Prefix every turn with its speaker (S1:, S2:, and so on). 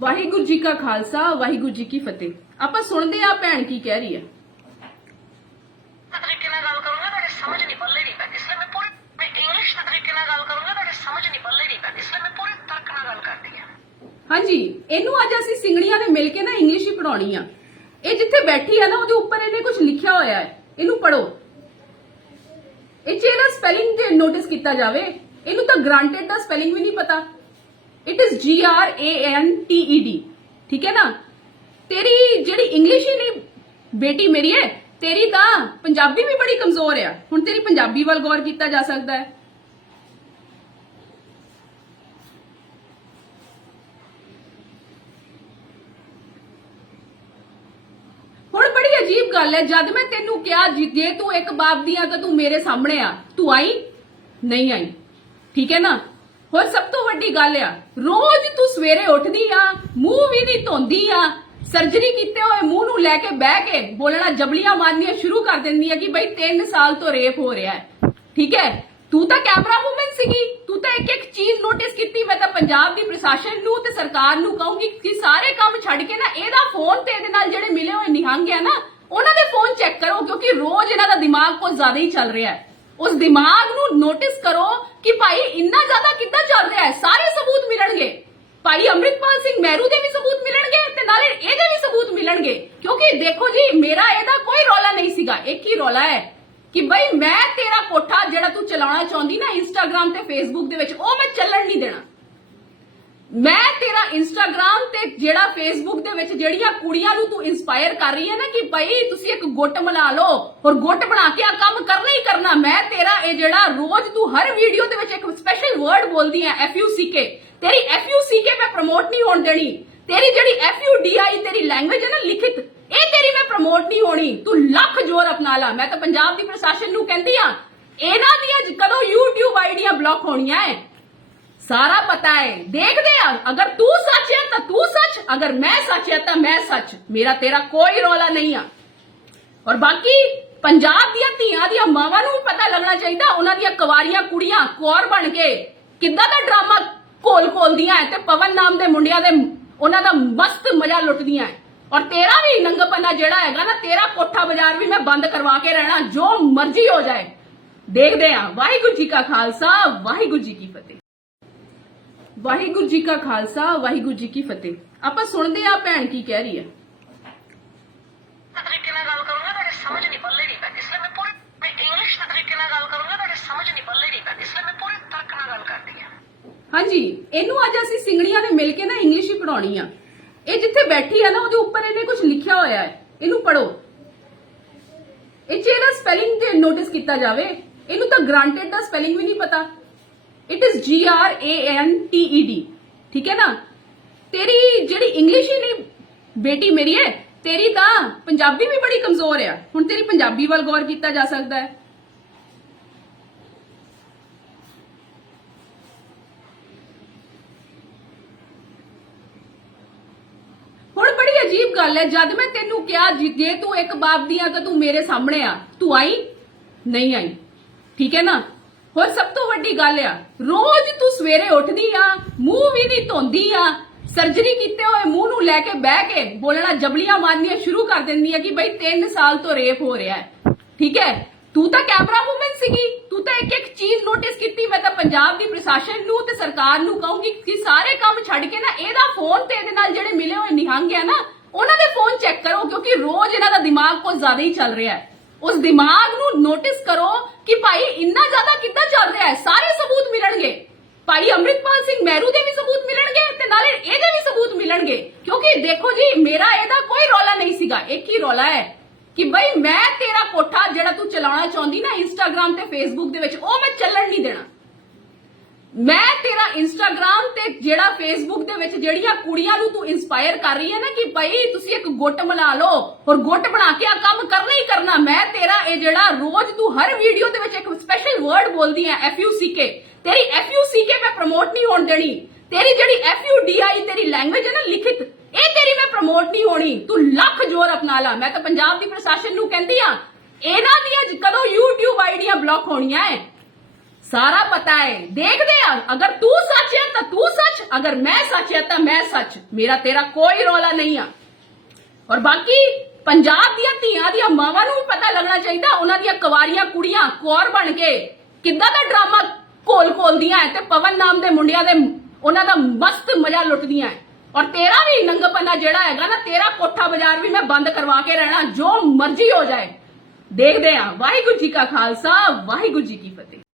S1: ਵਾਹਿਗੁਰੂ ਜੀ ਕਾ ਖਾਲਸਾ ਵਾਹਿਗੁਰੂ ਜੀ ਕੀ ਫਤਿਹ ਆਪਾਂ ਸੁਣਦੇ ਆ ਭੈਣ ਕੀ ਕਹਿ ਰਹੀ ਆ ਤਰੀਕੇ ਨਾਲ ਗੱਲ ਕਰੂੰਗਾ ਤਾਂ ਸਮਝ ਨਹੀਂ ਪੱਲੇ ਨਹੀਂ ਪੈਂਦੀ ਇਸ ਲਈ ਮੈਂ ਪੂਰੇ ਮੈਂ ਇੰਗਲਿਸ਼ ਤਰੀਕੇ ਨਾਲ ਗੱਲ ਕਰੂੰਗਾ ਤਾਂ ਸਮਝ ਨਹੀਂ ਪੱਲੇ ਨਹੀਂ ਪੈਂਦੀ ਇਸ ਲਈ ਮੈਂ ਪੂਰੇ ਤਰਕ ਨਾਲ ਗੱਲ ਕਰਦੀ ਆ ਹਾਂਜੀ ਇਹਨੂੰ ਅੱਜ ਅਸੀਂ ਸਿੰਗੜੀਆਂ ਨੇ ਮਿਲ ਕੇ ਨਾ ਇੰਗਲਿਸ਼ ਹੀ ਪੜਾਉਣੀ ਆ ਇਹ ਜਿੱਥੇ ਬੈਠੀ ਆ ਨਾ ਉਹਦੇ ਉੱਪਰ ਇਹਨੇ ਕੁਝ ਲਿਖਿਆ ਹੋਇਆ ਹੈ ਇਹਨੂੰ ਪੜੋ ਇਹ ਜਿਹੜਾ ਸਪੈਲਿੰਗ ਤੇ ਨੋਟਿਸ ਕੀਤਾ ਜਾਵੇ ਇਹਨੂੰ ਤਾਂ ਗ੍ਰਾਂਟਡ ਦਾ ਸਪੈਲਿੰਗ ਵੀ ਨਹੀਂ ਪਤਾ it is G R A N T E D ਠੀਕ ਹੈ ਨਾ ਤੇਰੀ ਜਿਹੜੀ ਇੰਗਲਿਸ਼ ਹੀ ਨਹੀਂ ਬੇਟੀ ਮੇਰੀ ਹੈ ਤੇਰੀ ਤਾਂ ਪੰਜਾਬੀ ਵੀ ਬੜੀ ਕਮਜ਼ੋਰ ਆ ਹੁਣ ਤੇਰੀ ਪੰਜਾਬੀ ਵੱਲ ਗੌਰ ਕੀਤਾ ਜਾ ਸਕਦਾ ਹੈ ਹੁਣ ਬੜੀ ਅਜੀਬ ਗੱਲ ਹੈ ਜਦ ਮੈਂ ਤੈਨੂੰ ਕਿਹਾ ਜੇ ਤੂੰ ਇੱਕ ਬਾਪ ਦੀ ਆ ਤਾਂ ਤੂੰ ਮੇਰੇ ਸਾਹਮਣੇ ਆ ਤੂੰ ਆਈ ਨਹੀਂ ਆਈ ਠੀਕ ਹੈ ਨਾ ਹੋਰ ਸਭ ਤੋਂ ਵੱਡੀ ਗੱਲ ਆ ਰੋਜ਼ ਤੂੰ ਸਵੇਰੇ ਉੱਠਦੀ ਆ ਮੂੰਹ ਵੀ ਨਹੀਂ ਧੋਂਦੀ ਆ ਸਰਜਰੀ ਕੀਤੇ ਹੋਏ ਮੂੰਹ ਨੂੰ ਲੈ ਕੇ ਬਹਿ ਕੇ ਬੋਲਣਾ ਜਬਲੀਆਂ ਮਾਰਨੀਆਂ ਸ਼ੁਰੂ ਕਰ ਦਿੰਦੀ ਆ ਕਿ ਬਈ 3 ਸਾਲ ਤੋਂ ਰੇਪ ਹੋ ਰਿਹਾ ਹੈ ਠੀਕ ਹੈ ਤੂੰ ਤਾਂ ਕੈਮਰਾ ਮੂਮੈਂਟ ਸੀਗੀ ਤੂੰ ਤਾਂ ਇੱਕ ਇੱਕ ਚੀਜ਼ ਨੋਟਿਸ ਕੀਤੀ ਮੈਂ ਤਾਂ ਪੰਜਾਬ ਦੀ ਪ੍ਰਸ਼ਾਸਨ ਨੂੰ ਤੇ ਸਰਕਾਰ ਨੂੰ ਕਹੂੰਗੀ ਕਿ ਸਾਰੇ ਕੰਮ ਛੱਡ ਕੇ ਨਾ ਇਹਦਾ ਫੋਨ ਤੇ ਇਹਦੇ ਨਾਲ ਜਿਹੜੇ ਮਿਲੇ ਹੋਏ ਨਿਹੰਗ ਆ ਨਾ ਉਹਨਾਂ ਦੇ ਫੋਨ ਚੈੱਕ ਕਰੋ ਕਿਉਂਕਿ ਰੋਜ਼ ਇਹਨਾਂ ਦਾ ਦਿਮਾਗ ਕੋਲ ਜ਼ਿਆਦਾ ਹੀ ਚੱਲ ਰਿਹਾ ਹੈ ਉਸ ਦਿਮਾਗ ਨੂੰ ਨੋਟਿਸ ਕਰੋ ਕਿ ਭਾਈ ਇੰਨਾ ਜ਼ਿਆਦਾ ਕਿੱਦਾਂ ਚੱਲ ਰਿਹਾ ਹੈ ਸਾਰੇ ਸਬੂਤ ਮਿਲਣਗੇ ਭਾਈ ਅਮਰਿਤਪਾਲ ਸਿੰਘ ਮਹਿਰੂ ਦੇ ਵੀ ਸਬੂਤ ਮਿਲਣਗੇ ਤੇ ਨਾਲੇ ਇਹਦੇ ਵੀ ਸਬੂਤ ਮਿਲਣਗੇ ਕਿਉਂਕਿ ਦੇਖੋ ਜੀ ਮੇਰਾ ਇਹਦਾ ਕੋਈ ਰੋਲਾ ਨਹੀਂ ਸੀਗਾ ਇੱਕ ਹੀ ਰੋਲਾ ਹੈ ਕਿ ਭਾਈ ਮੈਂ ਤੇਰਾ ਕੋਠਾ ਜਿਹੜਾ ਤੂੰ ਚਲਾਉਣਾ ਚਾਹੁੰਦੀ ਨਾ ਇੰਸਟਾਗ੍ਰam ਤੇ ਫੇਸਬੁੱਕ ਦੇ ਵਿੱਚ ਉਹ ਮੈਂ ਚੱਲਣ ਨਹੀਂ ਦੇਣਾ ਮੈਂ ਤੇਰਾ ਇੰਸਟਾਗ੍ਰam ਤੇ ਜਿਹੜਾ ਫੇਸਬੁੱਕ ਦੇ ਵਿੱਚ ਜਿਹੜੀਆਂ ਕੁੜੀਆਂ ਨੂੰ ਤੂੰ ਇਨਸਪਾਇਰ ਕਰ ਰਹੀ ਹੈ ਨਾ ਕਿ ਭਾਈ ਤੁਸੀਂ ਇੱਕ ਗੁੱਟ ਬਣਾ ਲਓ ਔਰ ਗੁੱਟ ਬਣਾ ਕੇ ਆ ਕੰਮ ਕਰਨਾ ਹੀ ਕਰਨਾ ਮੈਂ ਤੇਰਾ ਇਹ ਜਿਹੜਾ ਰੋਜ਼ ਤੂੰ ਹਰ ਵੀਡੀਓ ਦੇ ਵਿੱਚ ਇੱਕ ਸਪੈਸ਼ਲ ਵਰਡ ਬੋਲਦੀ ਹੈ ਐਫ ਯੂ ਸੀ ਕੇ ਤੇਰੀ ਐਫ ਯੂ ਸੀ ਕੇ ਮੈਂ ਪ੍ਰਮੋਟ ਨਹੀਂ ਹੋਣ ਦੇਣੀ ਤੇਰੀ ਜਿਹੜੀ ਐਫ ਯੂ ਡੀ ਆਈ ਤੇਰੀ ਲੈਂਗੁਏਜ ਹੈ ਨਾ ਲਿਖਿਤ ਇਹ ਤੇਰੀ ਮੈਂ ਪ੍ਰਮੋਟ ਨਹੀਂ ਹੋਣੀ ਤੂੰ ਲੱਖ ਜ਼ੋਰ ਅਪਣਾ ਲਾ ਮੈਂ ਤਾਂ ਪੰਜਾਬ ਦੀ ਪ੍ਰਸ਼ਾਸਨ ਨੂੰ ਕਹਿੰਦੀ ਆ ਇਹਨਾਂ ਦੀਆਂ ਕਦੋਂ YouTube ਆਈਡੀਆਂ ਬਲੌਕ ਹੋਣੀਆਂ ਐ ਸਾਰਾ ਪਤਾ ਹੈ ਦੇਖਦੇ ਆ ਅਗਰ ਤੂੰ ਸੱਚ ਹੈ ਤਾਂ ਤੂੰ ਸੱਚ ਅਗਰ ਮੈਂ ਸੱਚ ਹੈ ਤਾਂ ਮੈਂ ਸੱਚ ਮੇਰਾ ਤੇਰਾ ਕੋਈ ਰੋਲਾ ਨਹੀਂ ਆ ਔਰ ਬਾਕੀ ਪੰਜਾਬ ਦੀਆਂ ਧੀਆਂ ਦੀਆਂ ਮਾਵਾਂ ਨੂੰ ਪਤਾ ਲੱਗਣਾ ਚਾਹੀਦਾ ਉਹਨਾਂ ਦੀਆਂ ਕੁਵਾਰੀਆਂ ਕੁੜੀਆਂ ਕੋਰ ਬਣ ਕੇ ਕਿੱਦਾਂ ਦਾ ਡਰਾਮਾ ਕੋਲ ਕੋਲਦੀਆਂ ਐ ਤੇ ਪਵਨ ਨਾਮ ਦੇ ਮੁੰਡਿਆਂ ਦੇ ਉਹਨਾਂ ਦਾ ਮਸਤ ਮਜ਼ਾ ਲੁੱਟਦੀਆਂ ਐ ਔਰ ਤੇਰਾ ਵੀ ਨੰਗਪਨਾ ਜਿਹੜਾ ਹੈਗਾ ਨਾ ਤੇਰਾ ਕੋਠਾ ਬਾਜ਼ਾਰ ਵੀ ਮੈਂ ਬੰਦ ਕਰਵਾ ਕੇ ਰਹਿਣਾ ਜੋ ਮਰਜ਼ੀ ਹੋ ਜਾਏ ਦੇਖਦੇ ਆ ਵਾਹਿਗੁਰੂ ਜੀ ਕਾ ਖਾਲਸਾ ਵਾਹਿਗੁਰੂ ਜੀ ਕੀ ਵਾਹਿਗੁਰੂ ਜੀ ਕਾ ਖਾਲਸਾ ਵਾਹਿਗੁਰੂ ਜੀ ਕੀ ਫਤਿਹ ਆਪਾਂ ਸੁਣਦੇ ਆ ਭੈਣ ਕੀ ਕਹਿ ਰਹੀ ਹੈ ਤਰੀਕੇ ਨਾਲ ਗੱਲ ਕਰੂੰਗਾ ਤਾਂ ਸਮਝ ਨਹੀਂ ਪੱਲੇ ਨਹੀਂ ਪੈਂਦੀ ਇਸ ਲਈ ਮੈਂ ਪੂਰੇ ਇੰਗਲਿਸ਼ ਤਰੀਕੇ ਨਾਲ ਗੱਲ ਕਰੂੰਗਾ ਤਾਂ ਸਮਝ ਨਹੀਂ ਪੱਲੇ ਨਹੀਂ ਪੈਂਦੀ ਇਸ ਲਈ ਮੈਂ ਪੂਰੇ ਤਰਕ ਨਾਲ ਗੱਲ ਕਰਦੀ ਆ ਹਾਂਜੀ ਇਹਨੂੰ ਅੱਜ ਅਸੀਂ ਸਿੰਗੜੀਆਂ ਨੇ ਮਿਲ ਕੇ ਨਾ ਇੰਗਲਿਸ਼ ਹੀ ਪੜਾਉਣੀ ਆ ਇਹ ਜਿੱਥੇ ਬੈਠੀ ਆ ਨਾ ਉਹਦੇ ਉੱਪਰ ਇਹਨੇ ਕੁਝ ਲਿਖਿਆ ਹੋਇਆ ਹੈ ਇਹਨੂੰ ਪੜੋ ਇਹ ਜਿਹੜਾ ਸਪੈਲਿੰਗ ਤੇ ਨੋਟਿਸ ਕੀਤਾ ਜਾਵੇ ਇਹਨੂੰ ਤਾਂ ਗ੍ਰਾਂਟਡ ਦਾ ਸਪੈਲਿੰਗ ਵੀ ਨਹੀਂ ਪਤਾ it is G R A N T E D ਠੀਕ ਹੈ ਨਾ ਤੇਰੀ ਜਿਹੜੀ ਇੰਗਲਿਸ਼ ਹੀ ਨਹੀਂ ਬੇਟੀ ਮੇਰੀ ਹੈ ਤੇਰੀ ਤਾਂ ਪੰਜਾਬੀ ਵੀ ਬੜੀ ਕਮਜ਼ੋਰ ਆ ਹੁਣ ਤੇਰੀ ਪੰਜਾਬੀ ਵੱਲ ਗੌਰ ਕੀਤਾ ਜਾ ਸਕਦਾ ਹੈ ਹੁਣ ਬੜੀ ਅਜੀਬ ਗੱਲ ਹੈ ਜਦ ਮੈਂ ਤੈਨੂੰ ਕਿਹਾ ਜੇ ਤੂੰ ਇੱਕ ਬਾਪ ਦੀ ਆ ਤਾਂ ਤੂੰ ਮੇਰੇ ਸਾਹਮਣੇ ਆ ਤੂੰ ਆਈ ਨਹੀਂ ਆਈ ਠੀਕ ਹੈ ਨਾ ਹੋਰ ਸਭ ਤੋਂ ਵੱਡੀ ਗੱਲ ਆ ਰੋਜ਼ ਤੂੰ ਸਵੇਰੇ ਉੱਠਦੀ ਆ ਮੂੰਹ ਵੀ ਨਹੀਂ ਧੋਂਦੀ ਆ ਸਰਜਰੀ ਕੀਤੇ ਹੋਏ ਮੂੰਹ ਨੂੰ ਲੈ ਕੇ ਬਹਿ ਕੇ ਬੋਲਣਾ ਜਬਲੀਆਂ ਮਾਰਨੀਆਂ ਸ਼ੁਰੂ ਕਰ ਦਿੰਦੀ ਆ ਕਿ ਬਈ 3 ਸਾਲ ਤੋਂ ਰੇਪ ਹੋ ਰਿਹਾ ਹੈ ਠੀਕ ਹੈ ਤੂੰ ਤਾਂ ਕੈਮਰਾ ਵੂਮਨ ਸੀਗੀ ਤੂੰ ਤਾਂ ਇੱਕ ਇੱਕ ਚੀਜ਼ ਨੋਟਿਸ ਕੀਤੀ ਮੈਂ ਤਾਂ ਪੰਜਾਬ ਦੀ ਪ੍ਰਸ਼ਾਸਨ ਨੂੰ ਤੇ ਸਰਕਾਰ ਨੂੰ ਕਹੂੰਗੀ ਕਿ ਸਾਰੇ ਕੰਮ ਛੱਡ ਕੇ ਨਾ ਇਹਦਾ ਫੋਨ ਤੇ ਇਹਦੇ ਨਾਲ ਜਿਹੜੇ ਮਿਲੇ ਹੋਏ ਨਿਹੰਗ ਆ ਨਾ ਉਹਨਾਂ ਦੇ ਫੋਨ ਚੈੱਕ ਕਰੋ ਕਿਉਂਕਿ ਰੋਜ਼ ਇਹਨਾਂ ਦਾ ਦਿਮਾਗ ਬਹੁਤ ਜ਼ਿਆਦਾ ਹੀ ਚੱਲ ਰਿਹਾ ਹੈ ਉਸ ਦਿਮਾਗ ਨੂੰ ਮੇਰਾ ਇਹਦਾ ਕੋਈ ਰੋਲਾ ਨਹੀਂ ਸੀਗਾ ਇੱਕ ਹੀ ਰੋਲਾ ਹੈ ਕਿ ਬਈ ਮੈਂ ਤੇਰਾ ਕੋਠਾ ਜਿਹੜਾ ਤੂੰ ਚਲਾਉਣਾ ਚਾਹੁੰਦੀ ਨਾ ਇੰਸਟਾਗ੍ਰam ਤੇ ਫੇਸਬੁੱਕ ਦੇ ਵਿੱਚ ਉਹ ਮੈਂ ਚੱਲਣ ਨਹੀਂ ਦੇਣਾ ਮੈਂ ਤੇਰਾ ਇੰਸਟਾਗ੍ਰam ਤੇ ਜਿਹੜਾ ਫੇਸਬੁੱਕ ਦੇ ਵਿੱਚ ਜਿਹੜੀਆਂ ਕੁੜੀਆਂ ਨੂੰ ਤੂੰ ਇਨਸਪਾਇਰ ਕਰ ਰਹੀ ਹੈ ਨਾ ਕਿ ਭਾਈ ਤੁਸੀਂ ਇੱਕ ਗੁੱਟ ਬਣਾ ਲਓ ਔਰ ਗੁੱਟ ਬਣਾ ਕੇ ਆ ਕੰਮ ਕਰਨਾ ਹੀ ਕਰਨਾ ਮੈਂ ਤੇਰਾ ਇਹ ਜਿਹੜਾ ਰੋਜ਼ ਤੂੰ ਹਰ ਵੀਡੀਓ ਦੇ ਵਿੱਚ ਇੱਕ ਸਪੈਸ਼ਲ ਵਰਡ ਬੋਲਦੀ ਹੈ ਐਫ ਯੂ ਸੀ ਕੇ ਤੇਰੀ ਐਫ ਯੂ ਸੀ ਕੇ ਮੈਂ ਪ੍ਰਮੋਟ ਨਹੀਂ ਹੋਣ ਦੇਣੀ ਤੇਰੀ ਜਿਹੜੀ ਐਫ ਯੂ ਡੀ ਆਈ ਤੇਰੀ ਲੈਂਗੁਏਜ ਹੈ ਨਾ ਲਿਖਿਤ ਇਹ ਤੇਰੀ ਮੈਂ ਪ੍ਰਮੋਟ ਨਹੀਂ ਹੋਣੀ ਤੂੰ ਲੱਖ ਜ਼ੋਰ ਅਪਣਾ ਲੈ ਮੈਂ ਤਾਂ ਪੰਜਾਬ ਦੀ ਪ੍ਰਸ਼ਾਸਨ ਨੂੰ ਕਹਿੰਦੀ ਆ ਇਹਨਾਂ ਅੱਜ ਕਦੋਂ YouTube ਆਈਡੀਆਂ ਬਲੌਕ ਹੋਣੀਆਂ ਐ ਸਾਰਾ ਪਤਾ ਹੈ ਦੇਖਦੇ ਆ ਅਗਰ ਤੂੰ ਸੱਚ ਹੈ ਤਾਂ ਤੂੰ ਸੱਚ ਅਗਰ ਮੈਂ ਸੱਚ ਹੈ ਤਾਂ ਮੈਂ ਸੱਚ ਮੇਰਾ ਤੇਰਾ ਕੋਈ ਰੋਲਾ ਨਹੀਂ ਆ ਔਰ ਬਾਕੀ ਪੰਜਾਬ ਦੀਆਂ ਧੀਆਂ ਦੀਆਂ ਮਾਵਾਂ ਨੂੰ ਪਤਾ ਲੱਗਣਾ ਚਾਹੀਦਾ ਉਹਨਾਂ ਦੀਆਂ ਕੁਵਾਰੀਆਂ ਕੁੜੀਆਂ ਕੋਰ ਬਣ ਕੇ ਕਿੰਦਾ ਦਾ ਡਰਾਮਾ ਕੋਲ ਕੋਲਦੀਆਂ ਤੇ ਪਵਨ ਨਾਮ ਦੇ ਮੁੰਡਿਆਂ ਦੇ ਉਹਨਾਂ ਦਾ ਮਸਤ ਮਜ਼ਾ ਲੁੱਟਦੀਆਂ ਐ ਔਰ ਤੇਰਾ ਵੀ ਨੰਗਪਨਾ ਜਿਹੜਾ ਹੈਗਾ ਨਾ ਤੇਰਾ ਕੋਠਾ ਬਾਜ਼ਾਰ ਵੀ ਮੈਂ ਬੰਦ ਕਰਵਾ ਕੇ ਰਹਿਣਾ ਜੋ ਮਰਜ਼ੀ ਹੋ ਜਾਏ ਦੇਖਦੇ ਆ ਵਾਹਿਗੁਰੂ ਜੀ ਕਾ ਖਾਲਸਾ ਵਾਹਿਗੁਰੂ ਜੀ ਕੀ ਫਤਿਹ